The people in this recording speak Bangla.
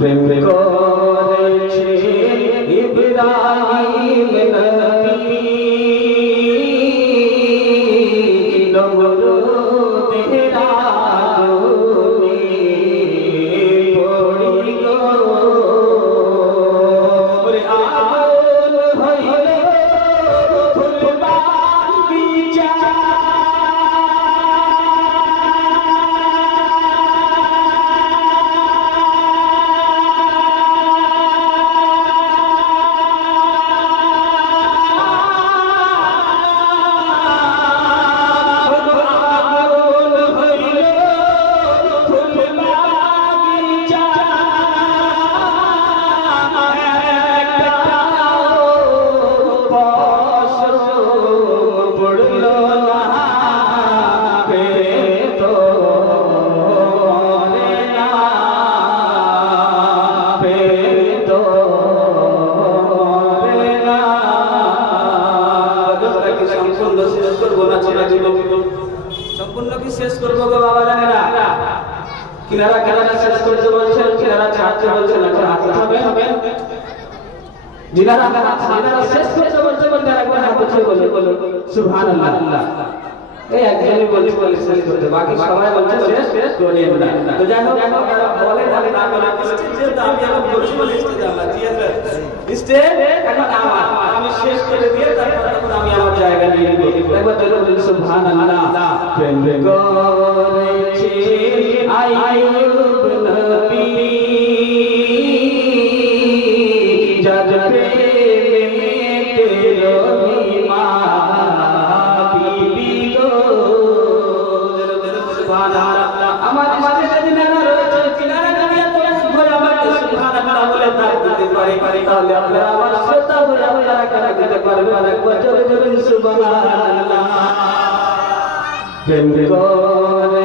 প্রেম করেছে ইব্রাহিম নবী নমরুদের আগুনে পড়ি গো ওরে আগুন হইল ফুল বাগিচা সম্পূর্ণ কি শেষ করবো গো বাবা জানে না কিনারা কিনারা শেষ করতে বলছেন কিনারা ছাড়তে বলছেন একটা হাত হবে যিনারা যিনারা শেষ করতে বলছে বলতে একবার হাত উঠিয়ে বলে সুবহানাল্লাহ এই একজনই বলি বলে শেষ করতে বাকি সবাই বলছে শেষ করিয়ে না তো যাই হোক আপনারা বলে তাহলে না বলে স্টেজের দাম এখন বলছি বলে স্টেজে আমরা স্টেজ এখন আমার আমি শেষ করে দিয়ে তারপর আমি আমার জায়গা নিয়ে নিব একবার বলুন সুবহানাল্লাহ প্রেম করেছে আইয়ুব নবী যার প্রেমে রহিমা বিবি গো সুবহানাল্লাহ আমার মাঝে যিনারা রয়েছে যিনারা দুনিয়া তো ঘরে আমার সুবহানাল্লাহ বলে তার দিতে পারে তাহলে আপনারা আমার শ্রদ্ধা হয়ে আপনারা কারা দিতে পারবেন একবার জোরে বলুন সুবহানাল্লাহ প্রেম করে